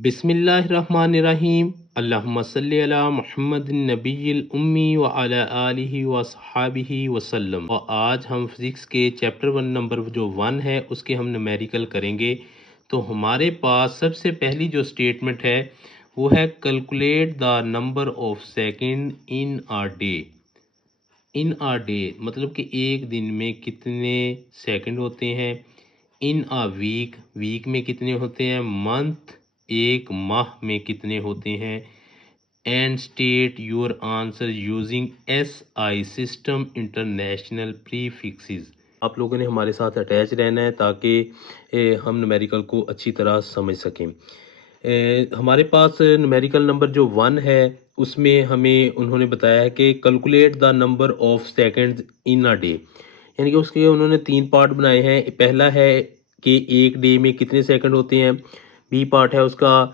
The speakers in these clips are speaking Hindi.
बिस्मिल्लाहिर्रहमानिर्रहीम। अल्लाहुम्मा सल्ली अला मुहम्मदिन नबिय्यिल उम्मी व अला आलिहि व अस्हाबिहि वसल्लम। और आज हम फिज़िक्स के चैप्टर 1 नंबर जो 1 है उसके हम न्यूमेरिकल करेंगे। तो हमारे पास सबसे पहली जो स्टेटमेंट है वो है calculate the number of second in a day. In a day मतलब कि एक दिन में कितने सेकंड होते हैं। इन अ वीक, वीक में कितने होते हैं। मंथ, एक माह में कितने होते हैं। And state your answer using SI system international prefixes. आप लोगों ने हमारे साथ अटैच रहना है ताकि हम न्यूमेरिकल को अच्छी तरह समझ सकें। हमारे पास न्यूमेरिकल नंबर जो 1 है उसमें हमें उन्होंने बताया है कि calculate the number of seconds in a day, यानी कि उसके उन्होंने 3 पार्ट बनाए हैं। पहला है कि एक डे में कितने सेकंड होते हैं। बी पार्ट है उसका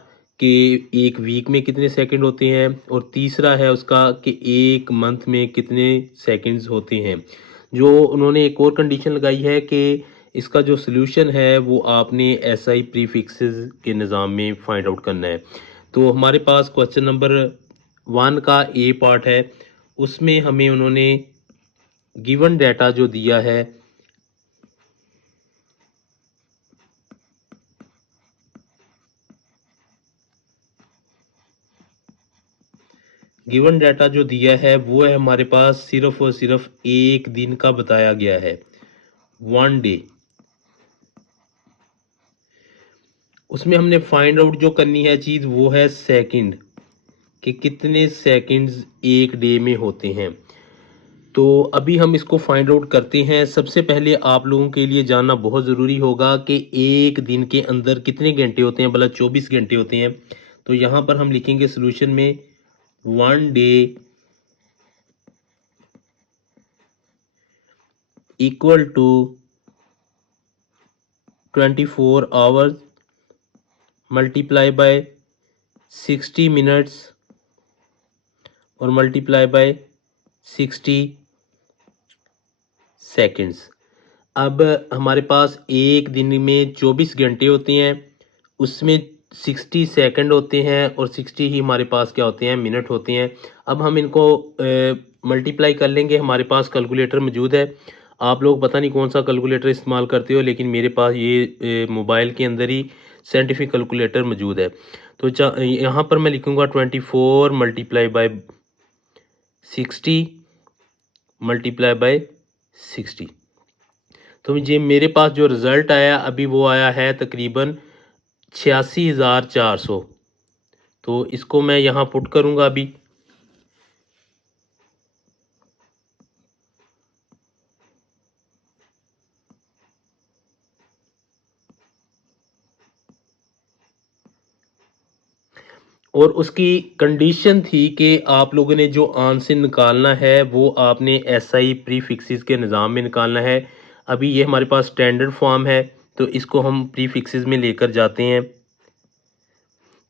कि एक वीक में कितने सेकंड होते हैं। और तीसरा है उसका कि एक मंथ में कितने सेकंड्स होते हैं। जो उन्होंने एक और कंडीशन लगाई है कि इसका जो सॉल्यूशन है वो आपने SI प्रीफिक्सेस के निज़ाम में फाइंड आउट करना है। तो हमारे पास क्वेश्चन नंबर 1 का ए पार्ट है, उसमें हमें उन्होंने गिवन डाटा जो दिया है गिवन डाटा जो दिया है वो है हमारे पास सिर्फ और सिर्फ एक दिन का बताया गया है, 1 डे। उसमें हमने फाइंड आउट जो करनी है चीज़ वो है सेकंड, कि कितने सेकंड्स एक डे में होते हैं। तो अभी हम इसको फाइंड आउट करते हैं। सबसे पहले आप लोगों के लिए जानना बहुत ज़रूरी होगा कि एक दिन के अंदर कितने घंटे होते हैं। भला 24 घंटे होते हैं। तो यहाँ पर हम लिखेंगे सॉल्यूशन में 1 day equal to 24 hours multiply by 60 minutes और मल्टीप्लाई बाय 60 सेकंड्स। अब हमारे पास एक दिन में 24 घंटे होते हैं, उसमें 60 सेकंड होते हैं और 60 ही हमारे पास क्या होते हैं, मिनट होते हैं। अब हम इनको मल्टीप्लाई कर लेंगे। हमारे पास कैलकुलेटर मौजूद है। आप लोग पता नहीं कौन सा कैलकुलेटर इस्तेमाल करते हो, लेकिन मेरे पास ये मोबाइल के अंदर ही साइंटिफिक कैलकुलेटर मौजूद है। तो यहाँ पर मैं लिखूँगा 24 मल्टीप्लाई बाय 60 मल्टीप्लाई बाय 60। तो ये मेरे पास जो रिज़ल्ट आया अभी वो आया है तकरीबन 86,400। तो इसको मैं यहाँ पुट करूँगा अभी। और उसकी कंडीशन थी कि आप लोगों ने जो आंसर निकालना है वो आपने SI प्रीफिक्सेस के निज़ाम में निकालना है। अभी ये हमारे पास स्टैंडर्ड फॉर्म है तो इसको हम प्रीफिक्सेस में लेकर जाते हैं।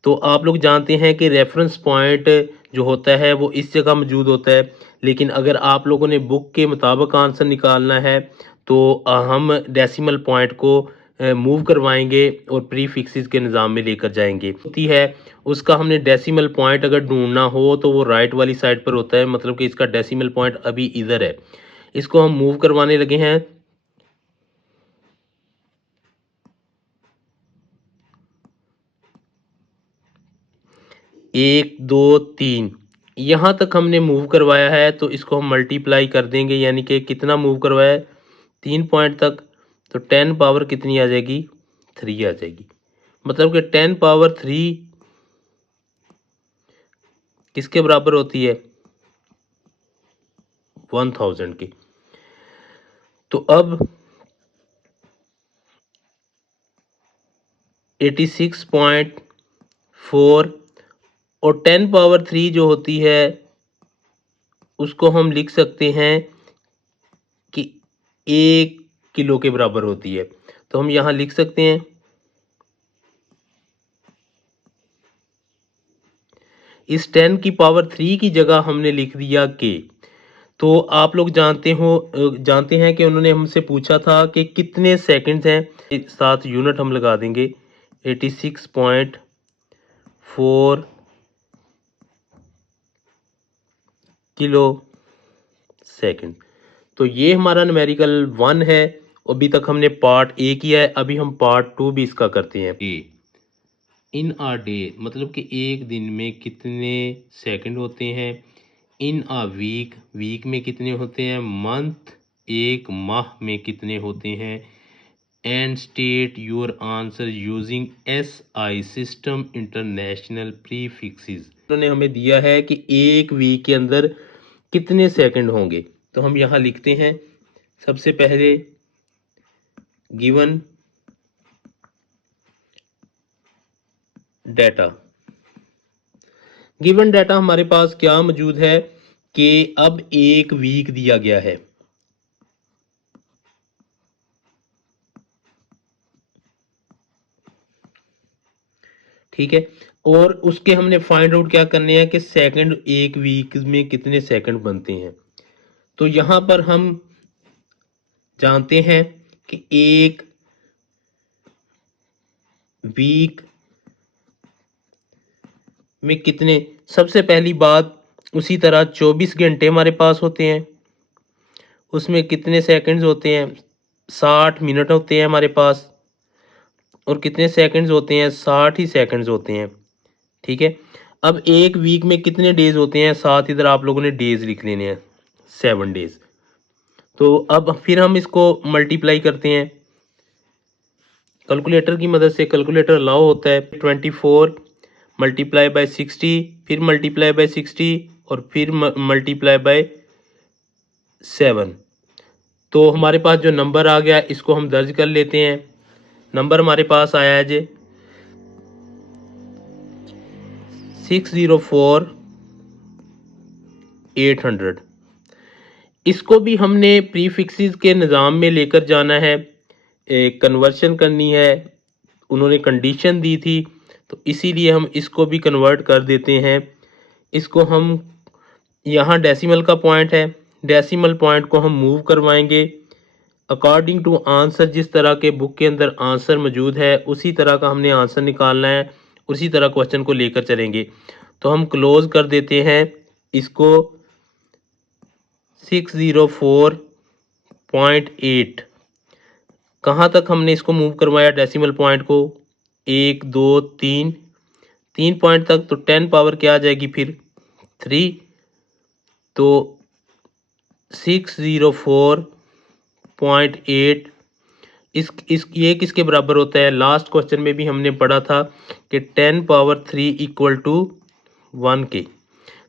तो आप लोग जानते हैं कि रेफरेंस पॉइंट जो होता है वो इस जगह मौजूद होता है, लेकिन अगर आप लोगों ने बुक के मुताबिक आंसर निकालना है तो हम डेसिमल पॉइंट को मूव करवाएंगे और प्रीफिक्सेस के निज़ाम में लेकर जाएंगे। होती है उसका हमने डेसिमल पॉइंट अगर ढूंढना हो तो वो राइट वाली साइड पर होता है, मतलब कि इसका डेसिमल पॉइंट अभी इधर है। इसको हम मूव करवाने लगे हैं। 1 2 3 यहाँ तक हमने मूव करवाया है, तो इसको हम मल्टीप्लाई कर देंगे, यानी कि कितना मूव करवाया है 3 पॉइंट तक। तो 10 पावर कितनी आ जाएगी, 3 आ जाएगी। मतलब कि 10 पावर 3 किसके बराबर होती है, 1000 की। तो अब 86.4 और 10 पावर 3 जो होती है उसको हम लिख सकते हैं कि 1 किलो के बराबर होती है। तो हम यहाँ लिख सकते हैं इस 10 की पावर 3 की जगह हमने लिख दिया के। तो आप लोग जानते हैं कि उन्होंने हमसे पूछा था कि कितने सेकंड्स हैं। साथ यूनिट हम लगा देंगे 86.4 4 किलो सेकंड। तो ये हमारा न्यूमेरिकल 1 है। अभी तक हमने पार्ट ए किया है, अभी हम पार्ट 2 भी इसका करते हैं। ए इन अ डे मतलब कि एक दिन में कितने सेकंड होते हैं। इन अ वीक, वीक में कितने होते हैं। मंथ, एक माह में कितने होते हैं। And state your answer using SI system international prefixes. उन्होंने हमें दिया है कि एक वीक के अंदर कितने सेकंड होंगे। तो हम यहाँ लिखते हैं सबसे पहले गिवन डाटा। गिवन डाटा हमारे पास क्या मौजूद है कि अब एक वीक दिया गया है। ठीक है, और उसके हमने फाइंड आउट क्या करने हैं कि सेकंड, एक वीक में कितने सेकंड बनते हैं। तो यहां पर हम जानते हैं कि एक वीक में कितने, सबसे पहली बात उसी तरह 24 घंटे हमारे पास होते हैं, उसमें कितने सेकंड्स होते हैं। 60 मिनट होते हैं हमारे पास, और कितने सेकंड्स होते हैं। 60 ही सेकंड्स होते हैं। ठीक है, अब एक वीक में कितने डेज होते हैं, साथ इधर आप लोगों ने डेज लिख लेने हैं, 7 डेज। तो अब फिर हम इसको मल्टीप्लाई करते हैं कैलकुलेटर की मदद से। कैलकुलेटर अलाउ होता है 24 मल्टीप्लाई बाय 60, फिर मल्टीप्लाई बाय 60 और फिर मल्टीप्लाई बाय 7। तो हमारे पास जो नंबर आ गया इसको हम दर्ज कर लेते हैं। नंबर हमारे पास आया है जी 604,800। इसको भी हमने प्रीफिक्सेस के निज़ाम में लेकर जाना है, कन्वर्शन करनी है। उन्होंने कंडीशन दी थी तो इसीलिए हम इसको भी कन्वर्ट कर देते हैं। इसको हम, यहाँ डेसिमल का पॉइंट है, डेसिमल पॉइंट को हम मूव करवाएंगे अकॉर्डिंग टू आंसर। जिस तरह के बुक के अंदर आंसर मौजूद है उसी तरह का हमने आंसर निकालना है, उसी तरह क्वेश्चन को लेकर चलेंगे। तो हम क्लोज कर देते हैं इसको 604.8। कहाँ तक हमने इसको मूव करवाया डेसिमल पॉइंट को, 1 2 3 3 पॉइंट तक। तो 10 पावर क्या आ जाएगी फिर 3। तो 604.8 ये किसके बराबर होता है। लास्ट क्वेश्चन में भी हमने पढ़ा था कि 10 पावर 3 इक्वल टू 1 के।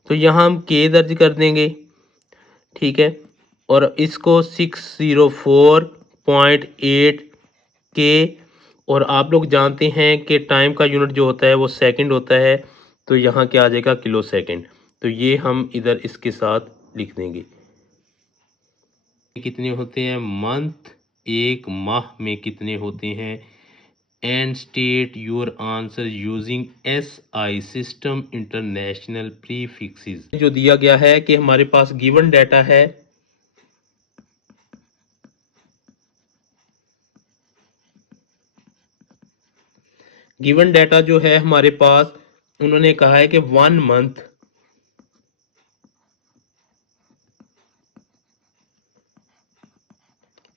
तो यहाँ हम के दर्ज कर देंगे। ठीक है, और इसको 604.8 के, और आप लोग जानते हैं कि टाइम का यूनिट जो होता है वो सेकंड होता है। तो यहाँ क्या आ जाएगा किलो सेकंड। तो ये हम इधर इसके साथ लिख देंगे। कितने होते हैं मंथ, एक माह में कितने होते हैं। And state your answer using SI system international prefixes. जो दिया गया है कि हमारे पास गिवन डाटा है, गिवन डाटा जो है हमारे पास, उन्होंने कहा है कि 1 मंथ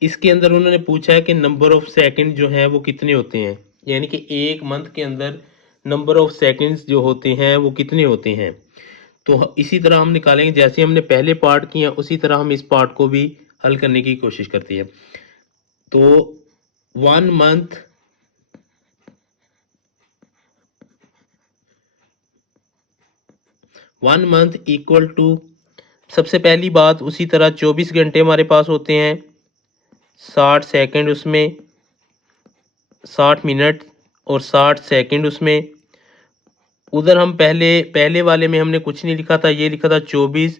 इसके अंदर उन्होंने पूछा है कि नंबर ऑफ सेकंड जो है वो कितने होते हैं, यानी कि एक मंथ के अंदर नंबर ऑफ सेकंड्स जो होते हैं वो कितने होते हैं। तो इसी तरह हम निकालेंगे, जैसे हमने पहले पार्ट किया उसी तरह हम इस पार्ट को भी हल करने की कोशिश करते हैं। तो 1 मंथ इक्वल टू, सबसे पहली बात उसी तरह 24 घंटे हमारे पास होते हैं, 60 सेकंड उसमें, 60 मिनट और 60 सेकंड उसमें। उधर हम पहले वाले में हमने कुछ नहीं लिखा था, ये लिखा था 24,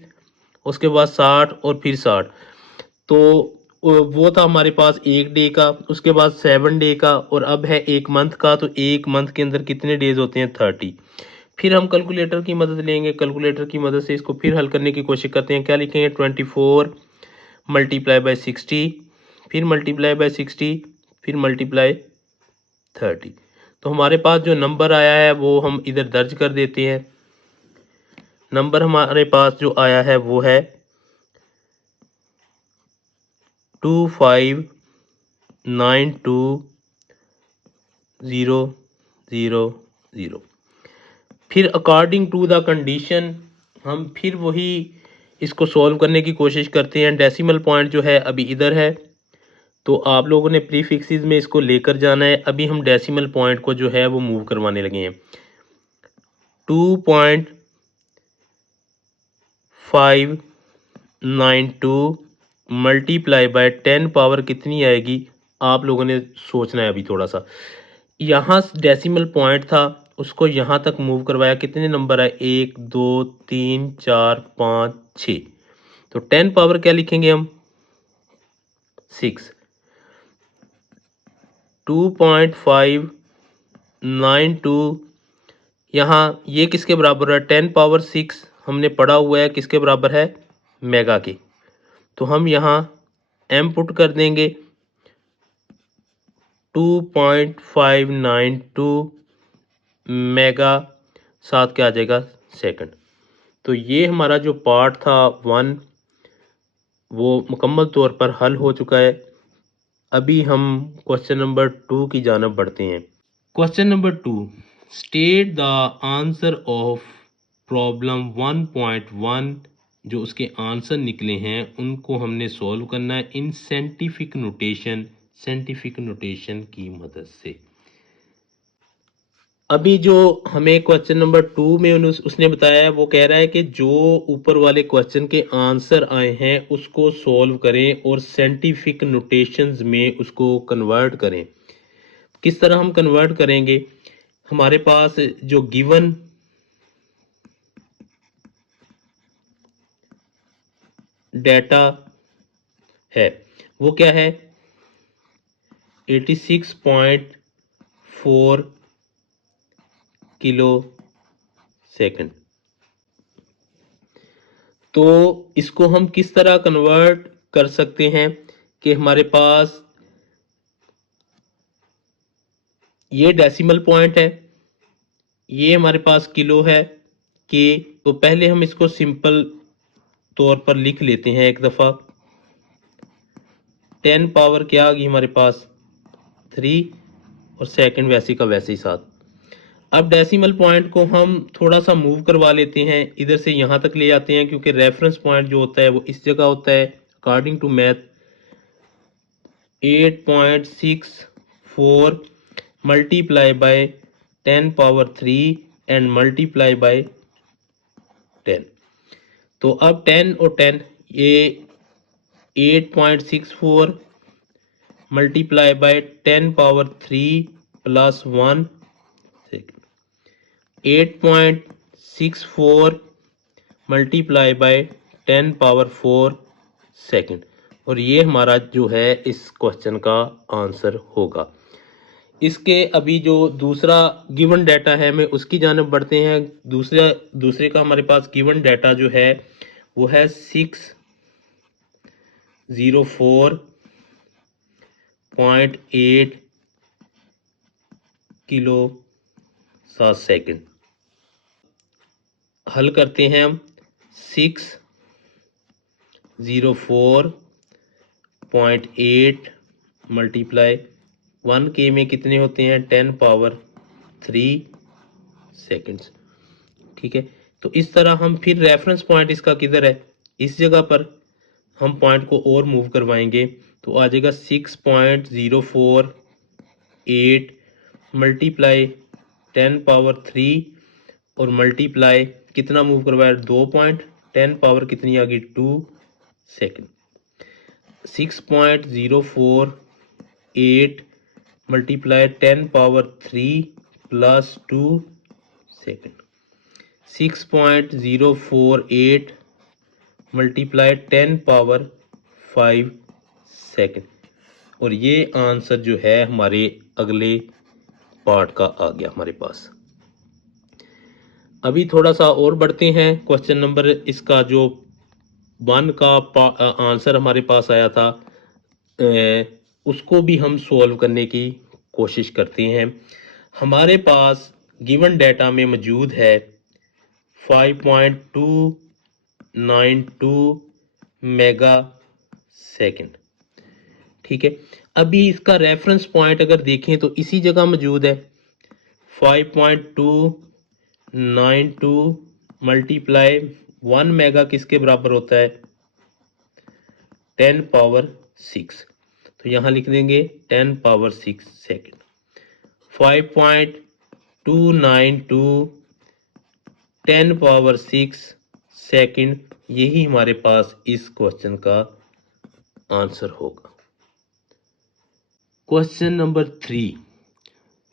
उसके बाद 60 और फिर 60। तो वो था हमारे पास एक डे का, उसके बाद 7 डे का, और अब है एक मंथ का। तो एक मंथ के अंदर कितने डेज होते हैं 30। फिर हम कैलकुलेटर की मदद लेंगे, कैलकुलेटर की मदद से इसको फिर हल करने की कोशिश करते हैं। क्या लिखेंगे 24 मल्टीप्लाई बाय 60, फिर मल्टीप्लाई बाय 60, फिर मल्टीप्लाई 30। तो हमारे पास जो नंबर आया है वो हम इधर दर्ज कर देते हैं। नंबर हमारे पास जो आया है वो है 2592000। फिर अकॉर्डिंग टू द कंडीशन हम फिर वही इसको सॉल्व करने की कोशिश करते हैं। डेसिमल पॉइंट जो है अभी इधर है, तो आप लोगों ने प्रीफिक्सेस में इसको लेकर जाना है। अभी हम डेसिमल पॉइंट को जो है वो मूव करवाने लगे हैं। 2.592 मल्टीप्लाई बाय 10 पावर कितनी आएगी, आप लोगों ने सोचना है अभी थोड़ा सा। यहाँ डेसिमल पॉइंट था, उसको यहाँ तक मूव करवाया, कितने नंबर आए, 1 2 3 4 5 6। तो 10 पावर क्या लिखेंगे हम, 6। 2.592 यहाँ ये किसके बराबर है, 10 पावर 6 हमने पढ़ा हुआ है किसके बराबर है, मेगा के। तो हम यहाँ m पुट कर देंगे, 2.592 मेगा, साथ क्या आ जाएगा, सेकंड। तो ये हमारा जो पार्ट था 1 वो मुकम्मल तौर पर हल हो चुका है। अभी हम क्वेश्चन नंबर 2 की जानब बढ़ते हैं। Question number 2, state the answer of problem 1.1। जो उसके आंसर निकले हैं उनको हमने सॉल्व करना है इन साइंटिफिक नोटेशन की मदद से। अभी जो हमें क्वेश्चन नंबर 2 में उसने बताया है, वो कह रहा है कि जो ऊपर वाले क्वेश्चन के आंसर आए हैं उसको सॉल्व करें और साइंटिफिक नोटेशंस में उसको कन्वर्ट करें। किस तरह हम कन्वर्ट करेंगे, हमारे पास जो गिवन डेटा है वो क्या है, 86.4 किलो सेकंड। तो इसको हम किस तरह कन्वर्ट कर सकते हैं कि हमारे पास ये डेसिमल पॉइंट है, ये हमारे पास किलो है के। तो पहले हम इसको सिंपल तौर पर लिख लेते हैं एक दफ़ा। 10 पावर क्या आ गई हमारे पास, 3, और सेकंड वैसे का वैसे ही 7। अब डेसिमल पॉइंट को हम थोड़ा सा मूव करवा लेते हैं, इधर से यहाँ तक ले जाते हैं, क्योंकि रेफरेंस पॉइंट जो होता है वो इस जगह होता है। According to math 8.64 multiply by 10 power 3 and multiply by 10। तो अब 10 और 10, ये 8.64 multiply by 10 power 3 plus 1 second, 8.64 multiply by 10 power 4 second. और ये हमारा जो है इस क्वेश्चन का आंसर होगा। इसके अभी जो दूसरा गिवन डाटा है मैं उसकी जानब बढ़ते हैं। दूसरे का हमारे पास गिवन डाटा जो है वो है 604.8 किलो सेकंड। हल करते हैं हम, 604.8 मल्टीप्लाई 1 के में कितने होते हैं, 10 पावर 3 सेकंड्स। ठीक है, तो इस तरह हम फिर रेफरेंस पॉइंट इसका किधर है, इस जगह पर हम पॉइंट को और मूव करवाएंगे तो आ जाएगा 6.048 मल्टीप्लाई 10 पावर 3 और मल्टीप्लाई कितना मूव करवाया, 2 पॉइंट, 10 पावर कितनी आ गई, 2 second. 6.048 multiply 10 power 3 plus 2 second. 6.048 multiply 10 power 5 second. और ये आंसर जो है हमारे अगले पार्ट का आ गया हमारे पास। अभी थोड़ा सा और बढ़ते हैं। क्वेश्चन नंबर इसका जो 1 का आंसर हमारे पास आया था उसको भी हम सॉल्व करने की कोशिश करते हैं। हमारे पास गिवन डाटा में मौजूद है 5.292 मेगा सेकेंड। ठीक है, अभी इसका रेफरेंस पॉइंट अगर देखें तो इसी जगह मौजूद है। 5.292 मल्टीप्लाई 1 मेगा किसके बराबर होता है? 10 पावर 6। तो यहाँ लिख देंगे 10 पावर 6 सेकेंड। 5.292 10 पावर 6 सेकेंड, यही हमारे पास इस क्वेश्चन का आंसर होगा। Question number 3,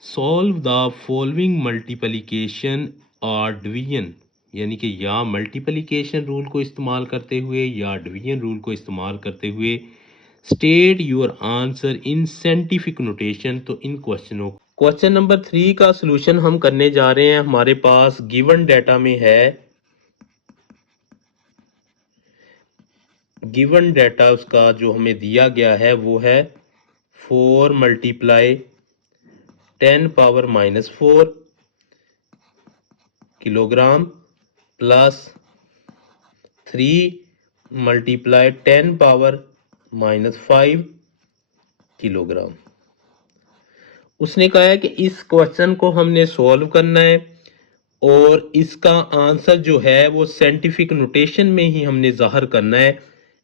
solve the following multiplication और डिवीजन, यानी कि या मल्टीप्लिकेशन रूल को इस्तेमाल करते हुए या डिवीजन रूल को इस्तेमाल करते हुए state your answer in scientific notation. तो इन क्वेश्चनों, क्वेश्चन नंबर 3 का सलूशन हम करने जा रहे हैं। हमारे पास गिवन डाटा में है, गिवन डाटा उसका जो हमें दिया गया है वो है 4 multiply 10 power -4 kilogram plus 3 multiply 10 power -5 kilogram. उसने कहा है कि इस क्वेश्चन को हमने सॉल्व करना है और इसका आंसर जो है वो साइंटिफिक नोटेशन में ही हमने ज़ाहिर करना है,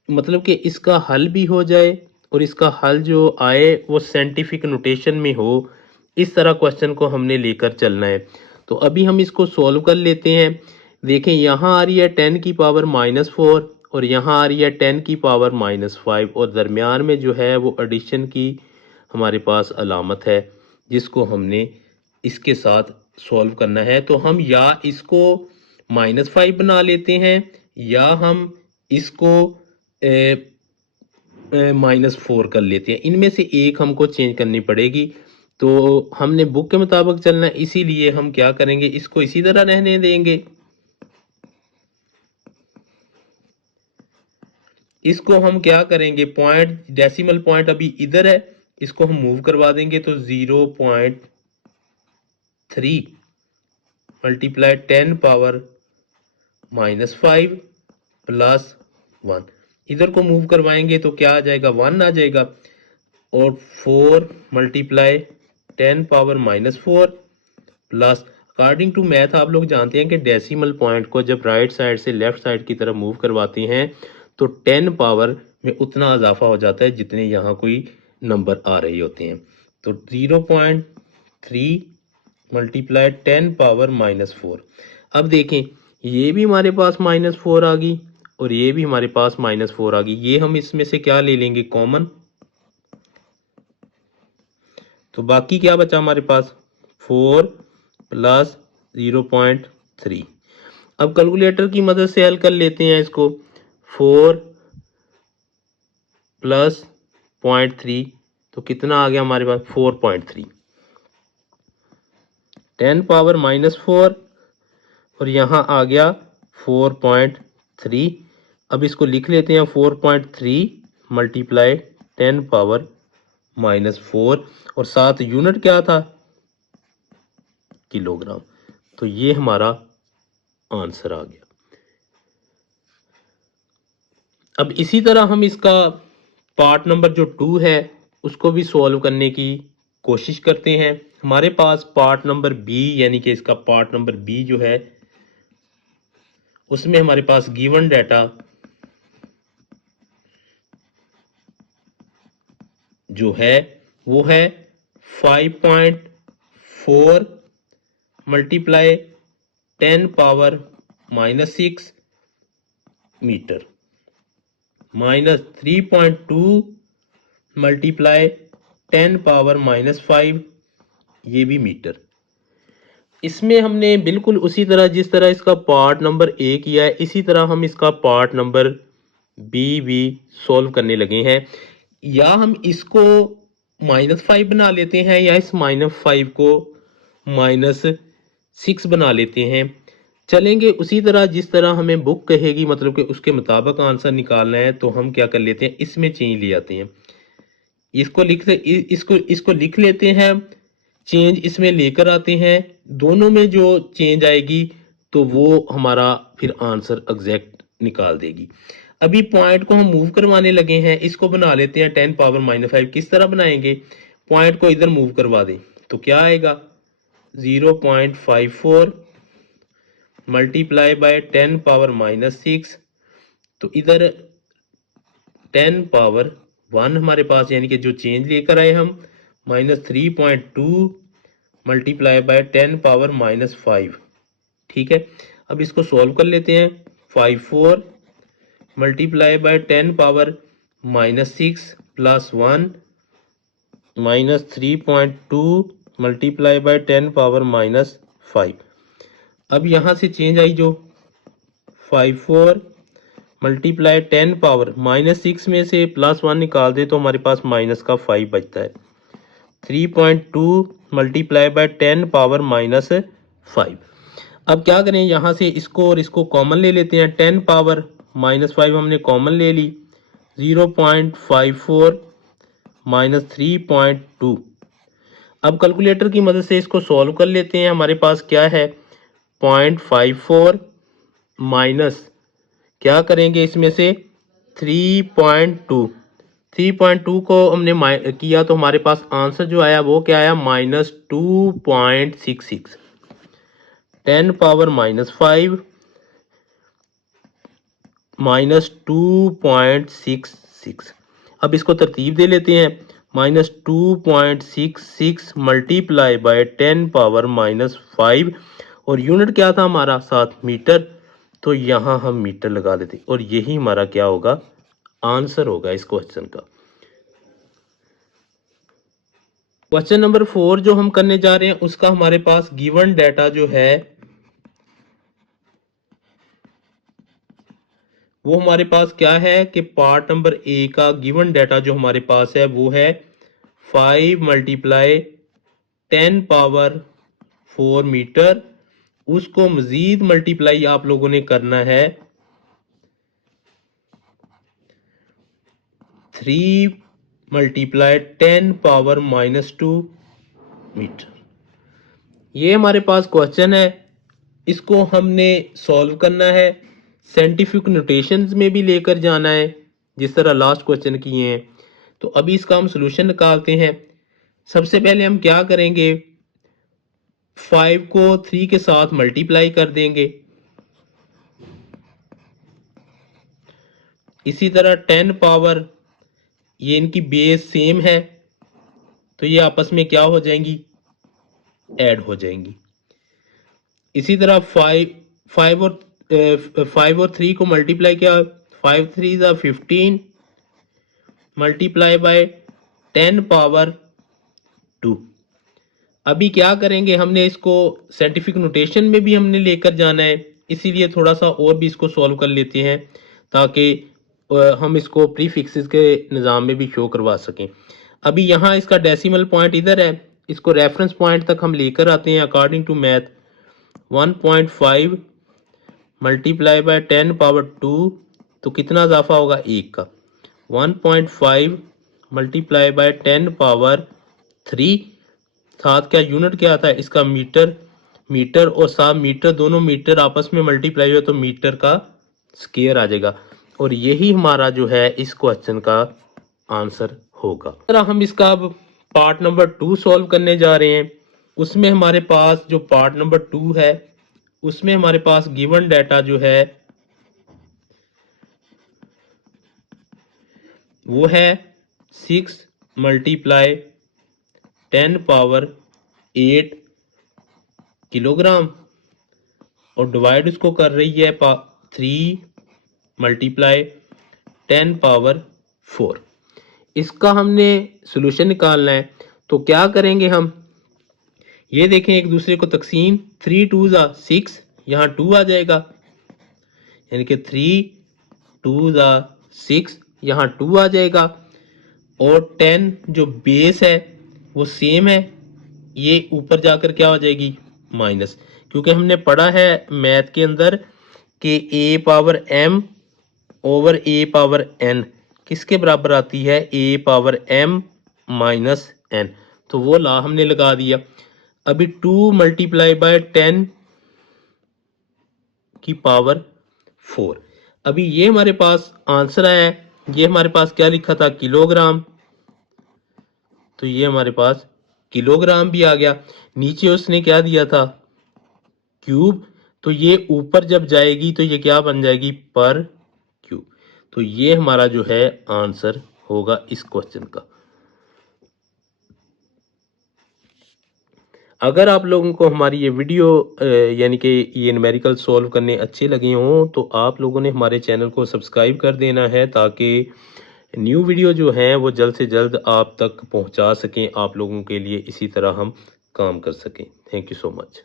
मतलब कि इसका हल भी हो जाए और इसका हल जो आए वो साइंटिफिक नोटेशन में हो। इस तरह क्वेश्चन को हमने लेकर चलना है। तो अभी हम इसको सॉल्व कर लेते हैं। देखें, यहाँ आ रही है 10 की पावर -4 और यहाँ आ रही है 10 की पावर -5 और दरमियान में जो है वो एडिशन की हमारे पास अलामत है जिसको हमने इसके साथ सॉल्व करना है। तो हम या इसको -5 बना लेते हैं या हम इसको -4 कर लेते हैं। इनमें से एक हमको चेंज करनी पड़ेगी। तो हमने बुक के मुताबिक चलना है, इसीलिए हम क्या करेंगे, इसको इसी तरह रहने देंगे। इसको हम क्या करेंगे, पॉइंट डेसिमल पॉइंट अभी इधर है, इसको हम मूव करवा देंगे। तो 0.3 मल्टीप्लाई 10 पावर -5 प्लस 1, इधर को मूव करवाएंगे तो क्या आ जाएगा, 1 आ जाएगा। और 4 multiply 10 power -4 plus, according to math आप लोग जानते हैं कि डेसिमल पॉइंट को जब राइट साइड से लेफ्ट साइड की तरफ मूव करवाते हैं तो 10 पावर में उतना इजाफा हो जाता है जितने यहाँ कोई नंबर आ रहे होते हैं। तो 0.3 मल्टीप्लाई 10 पावर -4। अब देखें, ये भी हमारे पास -4 आ गई और ये भी हमारे पास -4 आ गई। ये हम इसमें से क्या ले लेंगे, कॉमन। तो बाकी क्या बचा हमारे पास, 4 प्लस 0.3। अब कैलकुलेटर की मदद से हल कर लेते हैं इसको। 4 प्लस 0.3 तो कितना आ गया हमारे पास, 4.3। 10 पावर -4 और यहाँ आ गया 4.3। अब इसको लिख लेते हैं, 4.3 मल्टीप्लाई 10 पावर -4 और साथ यूनिट क्या था, किलोग्राम। तो ये हमारा आंसर आ गया। अब इसी तरह हम इसका पार्ट नंबर जो 2 है उसको भी सॉल्व करने की कोशिश करते हैं। हमारे पास पार्ट नंबर बी, यानी कि इसका पार्ट नंबर बी जो है उसमें हमारे पास गिवन डाटा जो है वो है 5.4 multiply 10 power -6 metre minus 3.2 multiply 10 power -5, ये भी मीटर। इसमें हमने बिल्कुल उसी तरह जिस तरह इसका पार्ट नंबर ए किया है इसी तरह हम इसका पार्ट नंबर बी भी सॉल्व करने लगे हैं। या हम इसको -5 बना लेते हैं या इस -5 को -6 बना लेते हैं। चलेंगे उसी तरह जिस तरह हमें बुक कहेगी, मतलब कि उसके मुताबिक आंसर निकालना है। तो हम क्या कर लेते हैं, इसमें चेंज ले आते हैं। इसको लिख लेते हैं चेंज इसमें लेकर आते हैं, दोनों में जो चेंज आएगी तो वो हमारा फिर आंसर एग्जैक्ट निकाल देगी। अभी पॉइंट को हम मूव करवाने लगे हैं, इसको बना लेते हैं 10 पावर -5। किस तरह बनाएंगे? पॉइंट को इधर मूव करवा दें तो क्या आएगा? 0.54 मल्टीप्लाई बाय 10 पावर -6, तो इधर 10 पावर 1 हमारे पास, यानी कि जो चेंज लेकर आए हम, -3.2 मल्टीप्लाई बाय 10 पावर -5। ठीक है, अब इसको सॉल्व कर लेते हैं। 54 multiply by 10 power -6 plus 1 -3.2 multiply by 10 power -5। अब यहाँ से चेंज आई जो 54 मल्टीप्लाई 10 पावर -6 में से +1 निकाल दे तो हमारे पास माइनस का 5 बचता है। 3.2 मल्टीप्लाई बाय 10 पावर -5। अब क्या करें, यहाँ से इसको और इसको कॉमन ले लेते हैं। 10 पावर -5 हमने कॉमन ले ली। 0.54 -3.2। अब कैलकुलेटर की मदद से इसको सॉल्व कर लेते हैं। हमारे पास क्या है? 0.54 माइनस क्या करेंगे इसमें से 3.2। 3.2 को हमने किया तो हमारे पास आंसर जो आया वो क्या आया? -2.66। 10 पावर -5 -2.66। अब इसको तरतीब दे लेते हैं। -2.66 मल्टीप्लाई बाय 10 पावर -5, और यूनिट क्या था हमारा? साथ मीटर, तो यहाँ हम मीटर लगा देते और यही हमारा क्या होगा? आंसर होगा इस क्वेश्चन का। क्वेश्चन नंबर 4 जो हम करने जा रहे हैं उसका हमारे पास गिवन डाटा जो है वो हमारे पास क्या है कि पार्ट नंबर ए का गिवन डाटा जो हमारे पास है वो है 5 मल्टीप्लाई 10 पावर 4 मीटर। उसको मजीद मल्टीप्लाई आप लोगों ने करना है 3 मल्टीप्लाई 10 पावर -2 मीटर। ये हमारे पास क्वेश्चन है, इसको हमने सॉल्व करना है, साइंटिफिक नोटेशंस में भी लेकर जाना है जिस तरह लास्ट क्वेश्चन किए हैं। तो अभी इसका हम सॉल्यूशन निकालते हैं। सबसे पहले हम क्या करेंगे? 5 को 3 के साथ मल्टीप्लाई कर देंगे। इसी तरह 10 पावर, ये इनकी बेस सेम है तो ये आपस में क्या हो जाएंगी? ऐड हो जाएंगी। इसी तरह 5 और 3 को मल्टीप्लाई किया, 5 3 ज़ा 15 मल्टीप्लाई बाय 10 पावर 2। अभी क्या करेंगे, हमने इसको साइंटिफिक नोटेशन में भी हमने लेकर जाना है, इसीलिए थोड़ा सा और भी इसको सॉल्व कर लेते हैं ताकि हम इसको प्रीफिक्सेस के निज़ाम में भी शो करवा सकें। अभी यहाँ इसका डेसिमल पॉइंट इधर है, इसको रेफरेंस पॉइंट तक हम लेकर आते हैं according to math. 1.5 multiply by 10 power 2, तो कितना इजाफा होगा? 1 का। 1.5 मल्टीप्लाई बाय 10 पावर 3, साथ क्या यूनिट क्या आता है इसका? मीटर। मीटर और साथ मीटर, दोनों मीटर आपस में मल्टीप्लाई हुए तो मीटर का स्क्वायर आ जाएगा, और यही हमारा जो है इस क्वेश्चन का आंसर होगा। तरह हम इसका अब पार्ट नंबर 2 सॉल्व करने जा रहे हैं। उसमें हमारे पास जो पार्ट नंबर 2 है उसमें हमारे पास गिवन डाटा जो है वो है 6 मल्टीप्लाई 10 पावर 8 किलोग्राम, और डिवाइड उसको कर रही है 3 मल्टीप्लाई 10 पावर 4। इसका हमने सॉल्यूशन निकालना है, तो क्या करेंगे हम? ये देखें एक दूसरे को तकसीम, 3 2 ज़ा 6, यहाँ 2 आ जाएगा, यानी कि 3 2 ज़ा 6, यहाँ 2 आ जाएगा, और 10 जो बेस है वो सेम है, ये ऊपर जाकर क्या हो जाएगी? माइनस, क्योंकि हमने पढ़ा है मैथ के अंदर कि a power m over a power n किसके बराबर आती है? a power m minus n। तो वो ला हमने लगा दिया। अभी 2 मल्टीप्लाई बाय 10 की पावर 4। अभी ये हमारे पास आंसर आया है। ये हमारे पास क्या लिखा था, किलोग्राम, तो ये हमारे पास किलोग्राम भी आ गया। नीचे उसने क्या दिया था, क्यूब, तो ये ऊपर जब जाएगी तो ये क्या बन जाएगी, पर क्यूब। तो ये हमारा जो है आंसर होगा इस क्वेश्चन का। अगर आप लोगों को हमारी ये वीडियो यानी कि ये न्यूमेरिकल सॉल्व करने अच्छे लगे हों तो आप लोगों ने हमारे चैनल को सब्सक्राइब कर देना है, ताकि न्यू वीडियो जो हैं वो जल्द से जल्द आप तक पहुंचा सकें, आप लोगों के लिए इसी तरह हम काम कर सकें। Thank you so much.